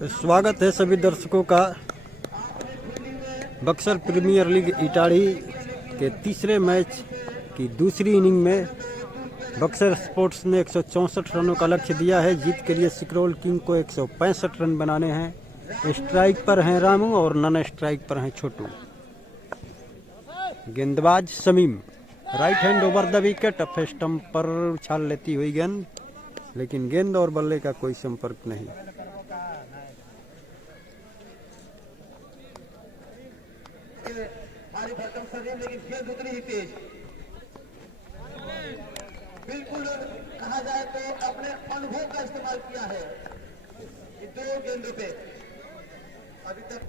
स्वागत है सभी दर्शकों का बक्सर प्रीमियर लीग इटाढ़ी के तीसरे मैच की दूसरी इनिंग में बक्सर स्पोर्ट्स ने 164 रनों का लक्ष्य दिया है। जीत के लिए सिकरोल किंग को 165 रन बनाने हैं। स्ट्राइक पर हैं रामू और नन स्ट्राइक पर हैं छोटू। गेंदबाज Shamim right hand over the wicket, अब स्टंप पर उछाल लेती हुई गेंद, लेकिन गेंद और बल्ले का कोई संपर्क नहीं। भारी भरकम शरीर लेकिन गेंद उतनी ही तेज, बिल्कुल कहा जाए तो अपने अनुभव का इस्तेमाल किया है दो गेंदों पे अभी तक।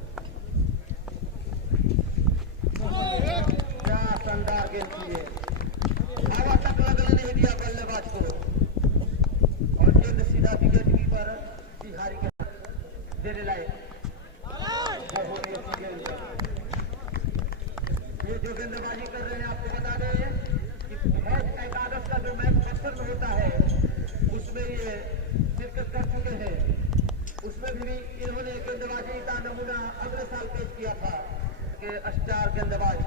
क्या शानदार गेंद की है, हवा तक लगने नहीं दिया बल्लेबाज को और गेंद सीधा विकेट कीपर बिहारी के देने लायक। ये जो गेंदबाजी कर रहे हैं आपको बता दें कि मैच एकादश का जो मैच बक्सर में होता है उसमें ये शिरकत कर चुके हैं। उसमें भी इन्होंने गेंदबाजी का नमूना अगले साल पेश किया था कि स्टार गेंदबाज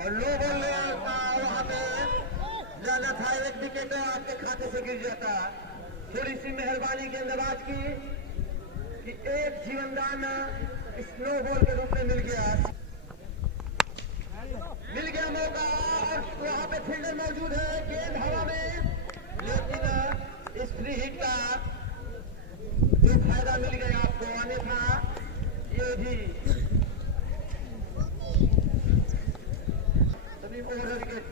और लो बॉल वहां पे जाना था, एक विकेट आपके खाते से गिर जाता। थोड़ी सी मेहरबानी गेंदबाज की कि एक जीवनदान स्लो बॉल के रूप में मिल गया मौका और वहां पे फील्डर मौजूद है। गेंद हवा में, लेकिन इस फ्री हिट का जो फायदा मिल गया आपको, अन्यथा ये भी सभी ओवर विकेट।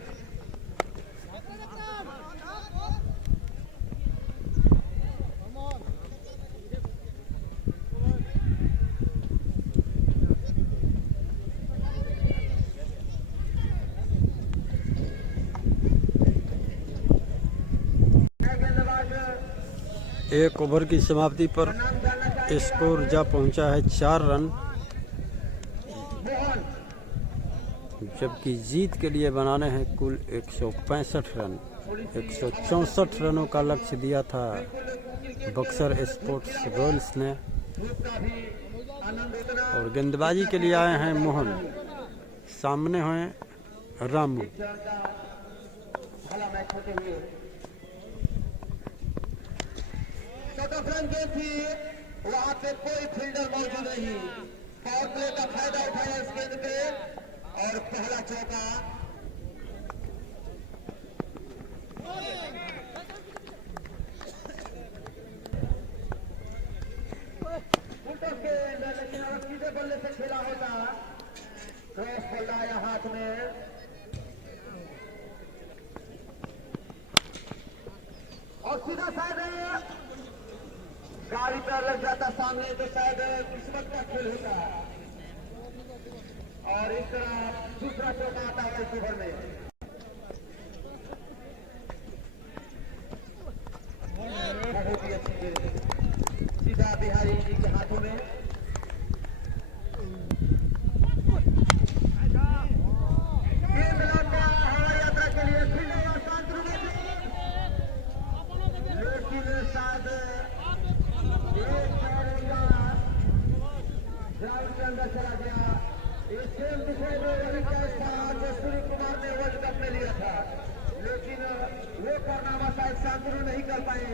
एक ओवर की समाप्ति पर स्कोर जा पहुंचा है 4 रन, जबकि जीत के लिए बनाने हैं कुल 165 रन। 164 रनों का लक्ष्य दिया था बक्सर स्पोर्ट्स रॉयल्स ने। और गेंदबाजी के लिए आए हैं मोहन, सामने हैं रामू। गेंद थी, वहां पे कोई फील्डर मौजूद नहीं। पावर प्ले का फायदा उठाया इस गेंद पे और पहला चौका। उल्टा गेंद, लेकिन अगर सीधे बल्ले से खेला होता, क्रॉस बॉल आया हाथ में और सीधा शायद गाड़ी पर लग जाता सामने तो शायद किस्मत का खेल होता और इस तरह दूसरा चौका आता है इस ओवर में। बहुत ही अच्छी गेंद सीधा बिहारी जी के हाथों में। गेंद लौटा हवाई यात्रा के लिए फील्डर शांतनु, लेकिन शायद ग्राउंड के अंदर चला गया। इस सेम दिशा में रवि का स्थान जो सूर्य कुमार ने वर्ल्ड कप में लिया था, लेकिन वो कारनामा शायद शांतनु नहीं कर पाए।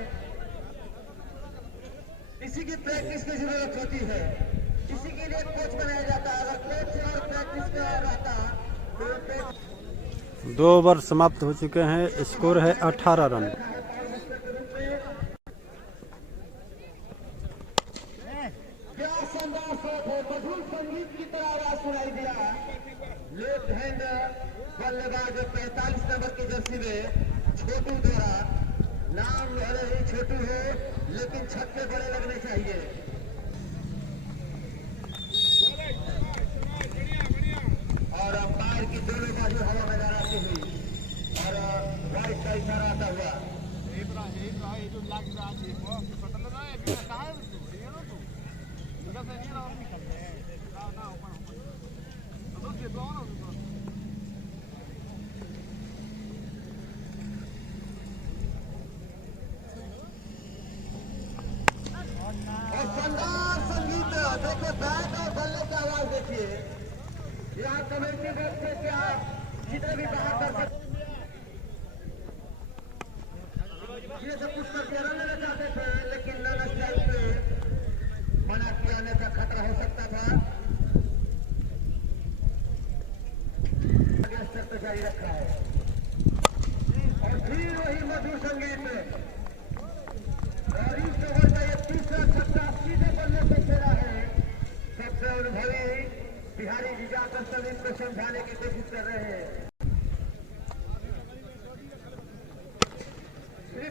इसी की प्रैक्टिस की जरूरत होती है, इसी के लिए कोच बनाया जाता है। अगर कोच और प्रैक्टिस का रहता तो 2 ओवर समाप्त हो चुके हैं, स्कोर है 18 रन। मधुर संगीत की तरह आवाज सुनाई दिया। लेफ्ट हैंड बल्लेबाज 45 नंबर की जर्सी में छोटू द्वारा, नाम भले ही छोटू हो लेकिन छक्के बड़े लगने चाहिए। और अंपायर की दोनों बाजू हवा में लहराती हुई और वाइट का इशारा आता हुआ। या कमेटी बोर्ड से क्या जितने भी बाहर कर सकते ये सब कुछ करके रन लेना चाहते थे, लेकिन नन स्ट्राइक पे मना किया, अन्यथा खतरा हो सकता था। आगे स्तर पर जारी रखा है और फिर वही मधुर संगीत और इस ओवर का ये तीसरा छक्का सीधे बल्ले से खेला है। सबसे अनुभवी बिहारी जी जाकर सभी को समझाने की कोशिश कर रहे हैं।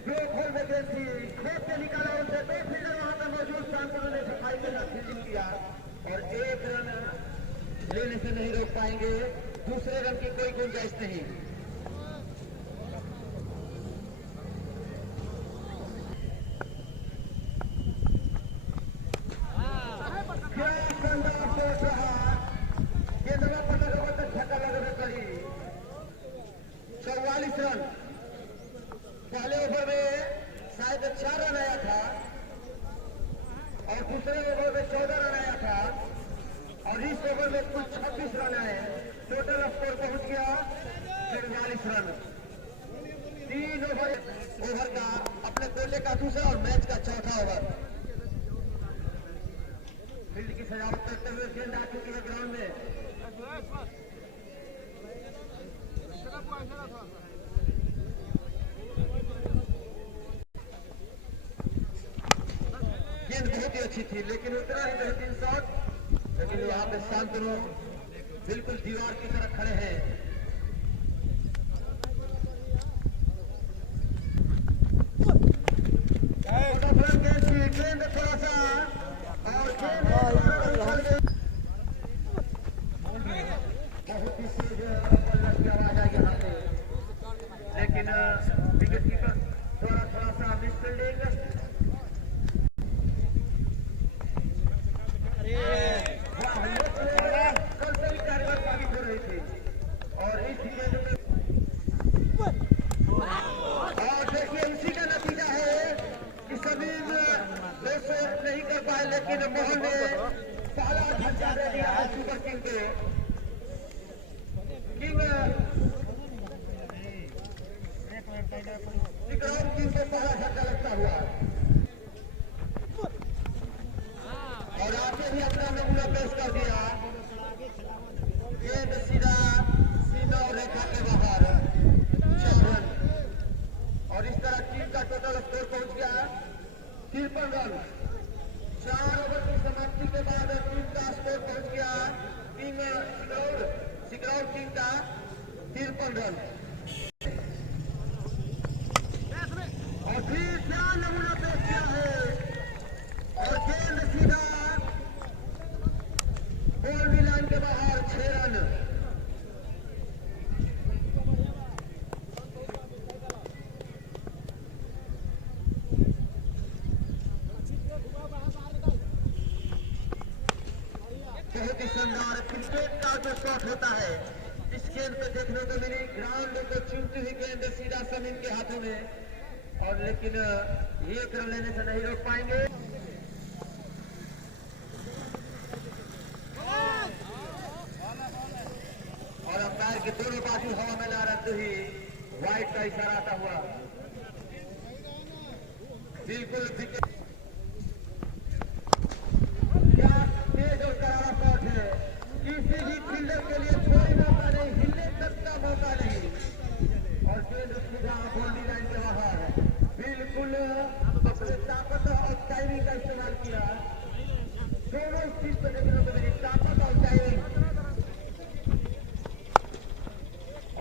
खोल वैकेंसी खोल के निकाला, उनसे 2 फील्डर वहां पर मौजूद, शांतनु ने सफाई के साथ फील्डिंग किया और 1 रन लेने से नहीं रोक पाएंगे। दूसरे रन की कोई गुंजाइश नहीं। क्या शानदार शॉट रहा, ये नवा पता छक्का लगने पड़ी। 44 रन पहले ओवर में शायद 4 रन आया था और दूसरे ओवर में 14 रन आया था और इस ओवर में कुल 26 रन आए। टोटल स्कोर पहुंच गया 44 रन। 3 ओवर का अपने कोले का दूसरा और मैच का चौथा ओवर। फील्ड की सजावट करते हुए गेंद आ चुकी है ग्राउंड में। गेंद बहुत ही अच्छी थी, लेकिन उतना ही बेहतरीन शॉट, लेकिन यहाँ पे शांतनु बिल्कुल दीवार की तरफ खड़े हैं। गेंद थोड़ा सा और बहुत ही तेज बल्ला की आवाज आई यहाँ पे, लेकिन विकेट कीपर थोड़ा सा मिस फील्डिंग। लेकिन मोहन ने पहला झटका दे दिया है सुपर किंग को। किंग विक्रम किंग को पहला झटका लगता हुआ और आगे भी अपना नमूना पेश कर दिया। गेंद सीधा सीमा और रेखा के बाहर 6 रन और इस तरह टीम का टोटल स्कोर पहुंच गया 53 रन। 4 ओवर की समाप्ति के बाद टीम का स्कोर पहुंच गया टीम सिकरौर टीम का 53 रन। और फिर क्या नमूना पेश किया है और गेंद सीधा बाउंड्री लाइन के बाहर 6 रन। बहुत ही शानदार क्रिकेट का जो शॉट होता है, इस गेंद पे देखने को मिली। ग्राउंड को चूमती हुई गेंद सीधा जमीन के हाथों में और लेकिन ये रन लेने से नहीं रोक पाएंगे। और अंपायर की दोनों बाजू हवा में ला रखते हुई वाइड का इशारा आता हुआ बिल्कुल विकेट। क्या तेज और करारा शॉट है, किसी भी फील्डर के लिए कोई मौका नहीं, हिलने तक का मौका नहीं और गेंद सीधा बाउंड्री लाइन के बाहर। बिल्कुल अपने ताकत और टाइमिंग का इस्तेमाल किया। दोनों चीज पर देखने को मिली, ताकत और टाइमिंग।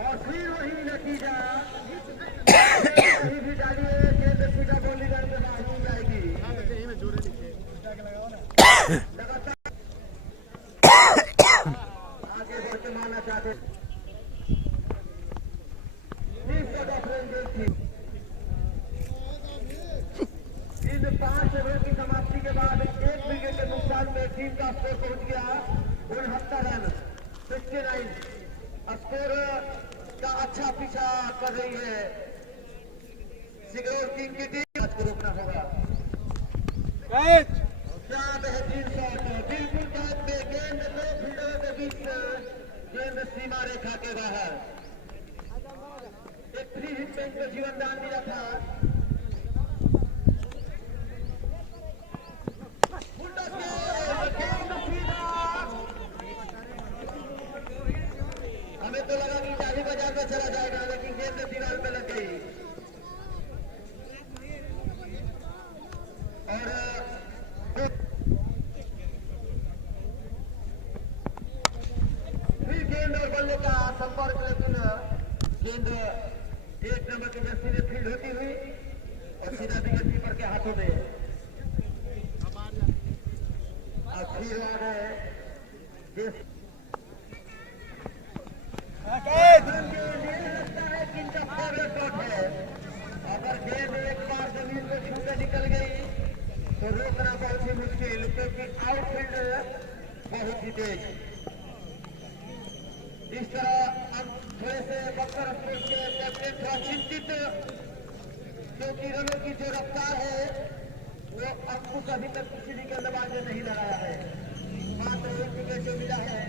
और फिर वही नतीजा भी डालिए, गेंद सीधा बाउंड्री लाइन के बाहर हो जाएगी। लगातार आगे बढ़ के मारना चाहते इन 5 ओवर की समाप्ति के बाद 1 विकेट के नुकसान में टीम का स्कोर पहुंच गया 69 रन 69। स्कोर का अच्छा पीछा कर रही है सिकरौर किंग की टीम। को रोकना होगा। क्या बेहतरीन शॉट, बिल्कुल बात पे गेंद 2 फील्डरों के गेंद सीमा रेखा के बाहर। एक फ्री हिट पे इनको जीवन दान मिला था। हमें तो लगा कि शाही बाजार में चला जाएगा, लेकिन गेंद दीवार पे लग गई और फिर गेंद और बल्ले का संपर्क, लेकिन गेंद 1 नंबर की जर्सी में फील्ड होती हुई और सीधा विकेट कीपर के हाथों में। अब फिर आ गए लगता है कि इनका फेवरेट शॉट है। अगर गेंद एक बार जमीन को छू के निकल गई तो रोकना बहुत ही मुश्किल, क्योंकि आउटफील्ड बहुत ही तेज। इस तरह हम थोड़े से बक्सर स्पोर्ट्स के कैप्टन थोड़ा चिंतित, क्योंकि रनों की जो रफ्तार है वो अंकुश अभी तक किसी भी गेंदबाज ने नहीं लगाया है। मात्र एक विकेट जो मिला है,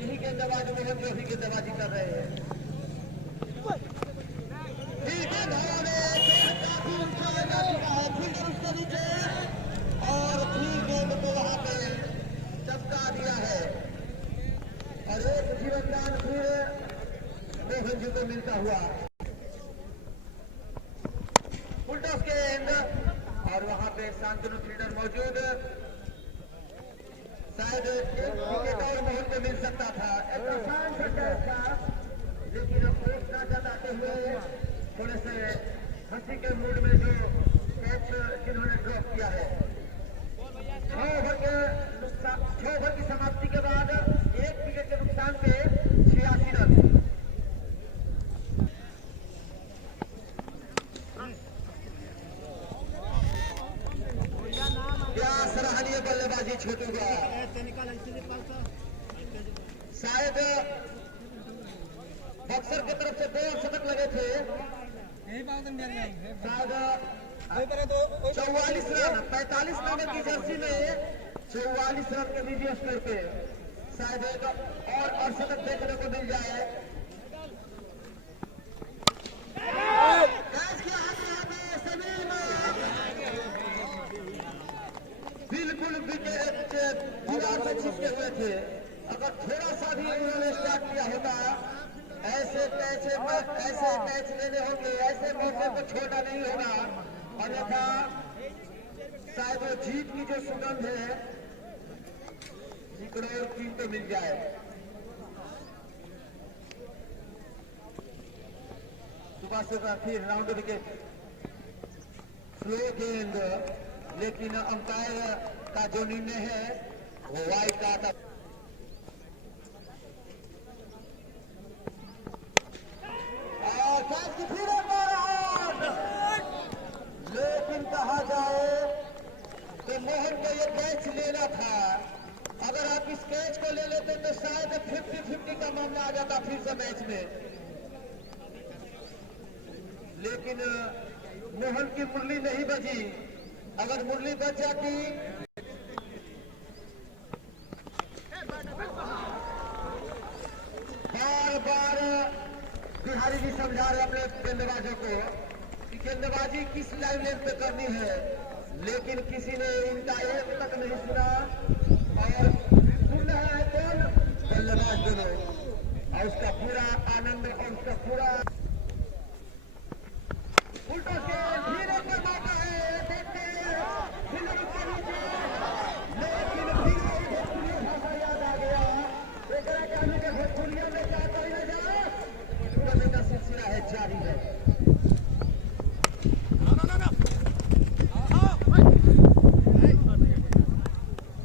यही गेंदबाज मोहन जो भी गेंदबाजी कर रहे हैं। काफी ऊंचा जा चुका है, फील्डर उसके नीचे, और फिर गेंद को वहां पे चपका दिया है और एक जीवन दान फिर मोहन जी को मिलता हुआ। उल्टा गेंद और वहां पे शांतनु फील्डर मौजूद, शायद एक विकेट और मोहन को मिल सकता था। एक आसान सा कैच था, लेकिन अफसोस न जताते हुए थोड़े से हंसी के मूड में जो कैच जिन्होंने ड्रॉप किया है। 6 ओवर की समाप्ति के बाद 1 विकेट के नुकसान पे 86 रन। क्या सराहनीय बल्लेबाजी छोटू का। शायद बक्सर की तरफ से 2 शतक लगे थे, शायद 44 रन 45 नंबर की जर्सी में 44 रन के मीडियम स्कोर पे शायद एक और शतक देखने को मिल जाए। बिल्कुल विकेट दीवार से चिपके हुए थे। अगर थोड़ा सा भी उन्होंने स्टार्ट किया होता, ऐसे कैच लेने होंगे, ऐसे मौके को छोड़ना नहीं होगा, अन्यथा शायद वो जीत की जो सुगंध है करोड़ टीम को मिल जाए। सुबह सुबह फिर राउंड विकेट, स्लो गेंद, लेकिन अंपायर का जो निर्णय है वो वाइड का था। लेकिन कहा जाए तो मोहन को ये कैच लेना था। अगर आप इस कैच को ले लेते तो शायद 50-50 का मामला आ जाता फिर से मैच में, लेकिन मोहन की मुरली नहीं बजी। अगर मुरली बच जाती बार बार बिहारी जी समझा रहे अपने गेंदबाजों को कि गेंदबाजी किस लाइन लेंथ पे करनी है, लेकिन किसी ने इनका एक तक नहीं सुना। और सुन रहा है कौन? बल्लेबाज दोनों, और उसका पूरा आनंद और उसका पूरा उल्टा से धीरे से मारता है। देखते हैं फिर उसके नीचे, लेकिन फिर याद आ गया भोजपुरिया में क्या करने जाए, उड़ने का सिलसिला है जारी है।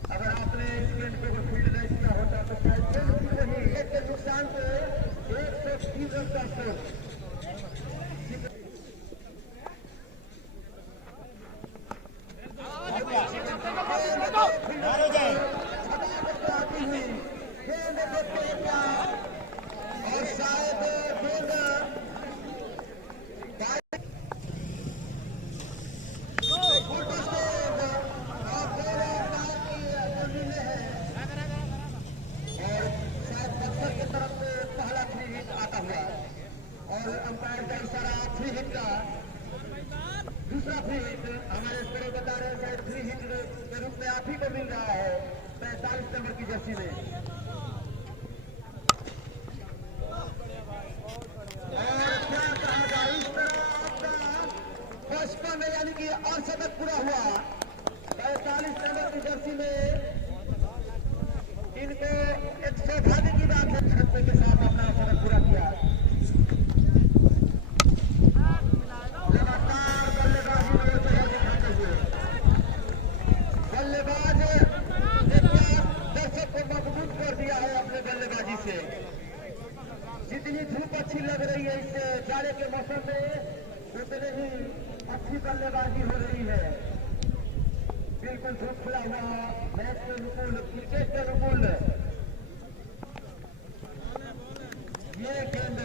अगर आपने इस गेंद को फील्ड नहीं किया होता तो शायद नहीं, एक नुकसान पे 103 रन का स्कोर। और शायद बक्सर की तरफ से नंबर की जर्सी में। और क्या कहा जाए, इस तरह आपका 55 यानी कि अर्धशतक पूरा हुआ। 45 नंबर की जर्सी में इनको एक सौभाग्य की बात है, छक्के के साथ अपना शतक पूरा किया। लगातार बल्लेबाजी में जगह दिखाते हुए बल्लेबाज ने दर्शक को मजबूत कर दिया है अपने बल्लेबाजी से। जितनी धूप अच्छी लग रही है इस जाड़े के मौसम में, उतनी ही अच्छी बल्लेबाजी हो रही है। बिल्कुल धूप खुला हुआ मैच के अनुकूल, क्रिकेट के अनुकूल ये गेंद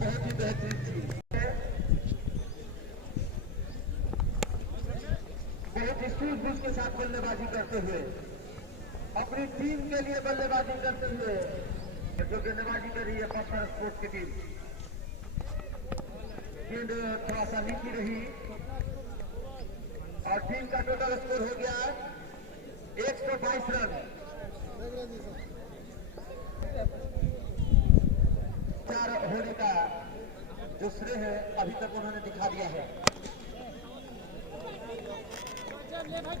बहुत ही बेहतरीन थी। बहुत ही सूझबूझ के साथ बल्लेबाजी करते हुए, अपनी टीम के लिए बल्लेबाजी करते हुए जो गेंदबाजी कर रही है बक्सर स्पोर्ट्स की टीम। गेंद थोड़ा सा नीची रही और टीम का टोटल स्कोर हो गया 122 रन। 4 होने का जो श्रेय है अभी तक उन्होंने दिखा दिया है।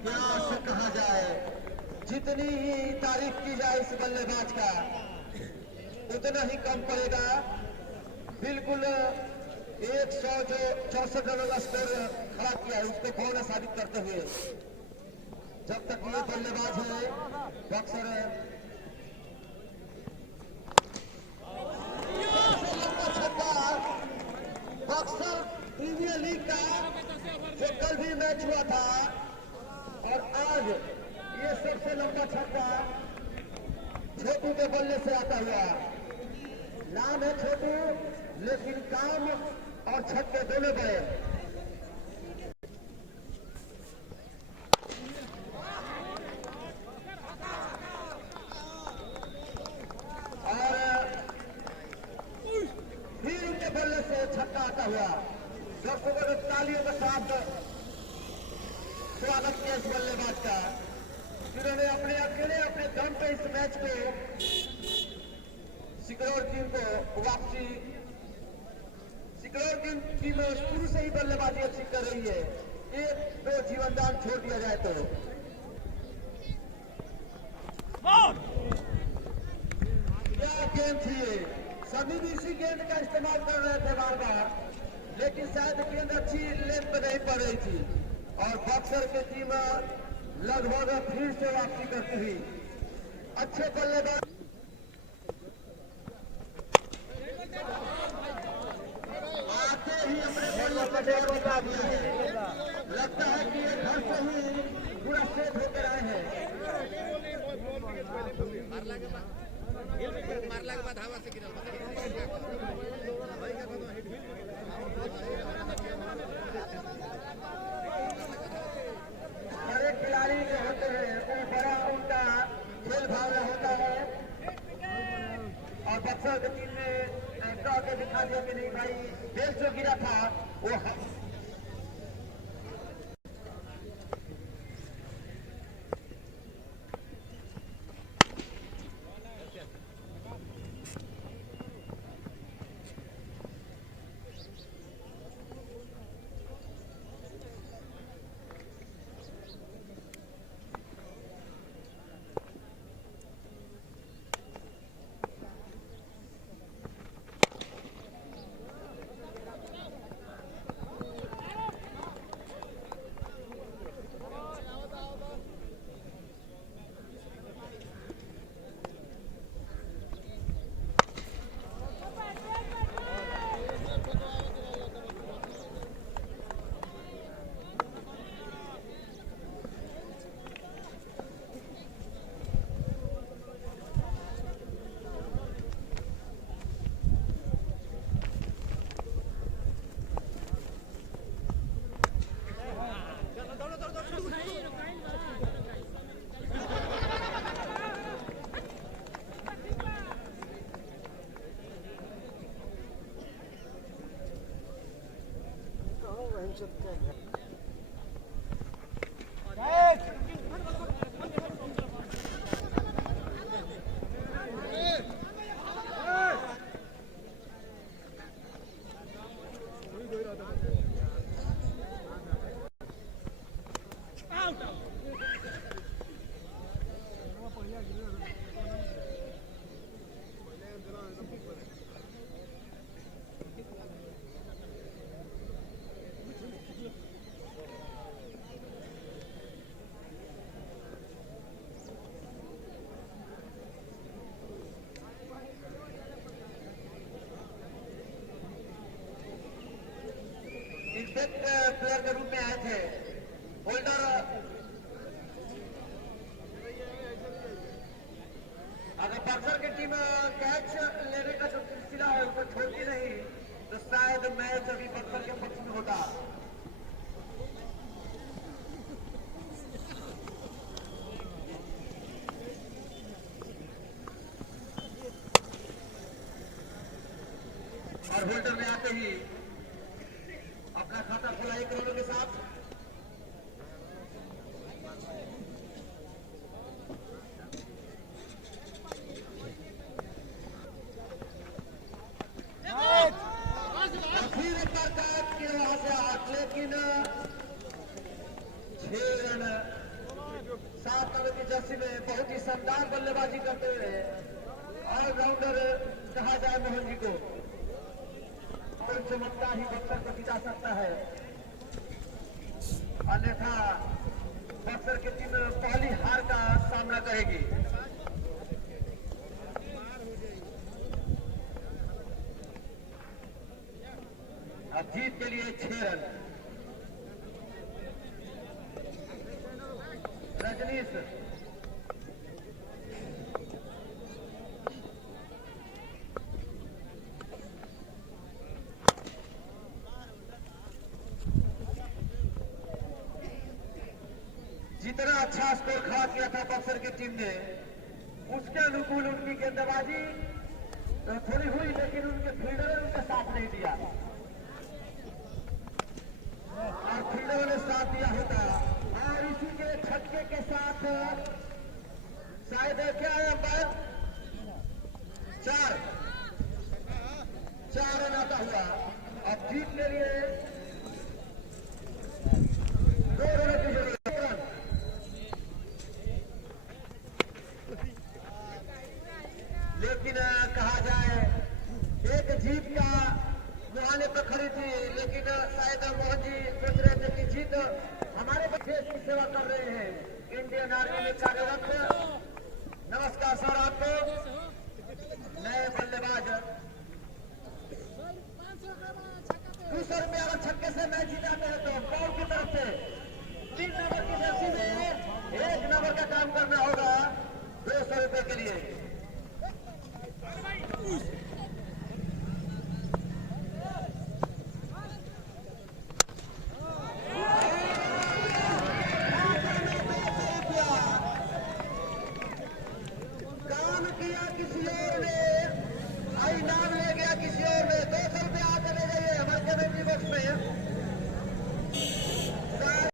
क्या से कहा जाए, जितनी ही तारीफ की जाए इस बल्लेबाज का उतना ही कम पड़ेगा। बिल्कुल 164 रनों का स्कोर खड़ा किया है, उसको कौन साबित करते हुए जब तक ये बल्लेबाज है बक्सर बक्सर प्रीमियर लीग का जो कल भी मैच हुआ था और आज ये सबसे लंबा छक्का छोटू के बल्ले से आता हुआ। नाम है छोटू, लेकिन काम और छक्के दोनों बड़े। और फिर उनके बल्ले से छक्का आता हुआ। दर्शकों ने तालियों के साथ स्वागत किया इस बल्लेबाज का, जिन्होंने अपने अकेले अपने दम पे इस मैच को सिकरौर टीम को वापसी। सिकरौर टीम शुरू से ही बल्लेबाजी अच्छी कर रही है, 1-2 जीवनदान छोड़ दिया जाए तो। क्या गेंद थी ये, सभी भी इसी गेंद का इस्तेमाल कर रहे थे बार बार, लेकिन शायद गेंद अच्छी लेंथ पे नहीं पड़ रही थी और बक्सर की टीम लगभग फिर से वापसी करती हुई। अच्छे बल्लेबाज आते ही अपने बल्ले पर डेढ़ बता दिया है। लगता है कि ये घर से ही पूरा सेट होकर आए हैं। मारला के बाद हवा से गिरल बड़े खिलाड़ी जो होते हैं वो बड़ा उनका खेल भावना होता है और बक्सर की टीम ने ड्रॉ के दिखा दिया कि नहीं भाई, देश जो गिरा था वो एक प्लेयर के रूप में आए थे। होल्डर अगर बक्सर की टीम कैच लेने का जो सिलसिला है उसको छोड़ती नहीं तो शायद मैच अभी बक्सर के पक्ष में होता। और होल्डर में आते ही अपना खाता खुला 1 करोड़ के साथ। फिर एक बार कैच किया वहां से आउट, लेकिन 6 रन 7 नंबर की जर्सी में बहुत ही शानदार बल्लेबाजी करते हुए ऑलराउंडर कहा जाए मोहन जी को, और चमकता ही बक्सर को जिता सकता है, अन्यथा बक्सर की टीम पहली हार का सामना करेगी। अब जीत के लिए 6 रन। रजनीश जितना अच्छा स्कोर खड़ा किया था बक्सर की टीम ने, उसके अनुकूल उनकी गेंदबाजी थोड़ी हुई, लेकिन उनके फील्डर ने उनका साथ नहीं दिया, और फील्डरों ने साथ दिया होता और इसी के छक्के के साथ शायद क्या है अंपायर 4 रन आता हुआ। अब जीत के लिए 2 रनों की जरूरत है। लेकिन कहा जाए एक जीत का मुहाने पर खड़ी थी, लेकिन शायद मोहन जी सोच रहे थे कि जीत हमारे देश की सेवा कर रहे हैं, इंडियन आर्मी में कार्यरत। नमस्कार सर आपको। नए बल्लेबाज 200 रुपये अगर छक्के से मैच जीताते हैं तो बॉल की तरफ से 3 नंबर की जर्सी में 1 नंबर का काम करना होगा 200 रुपये के लिए। काम किया किसी और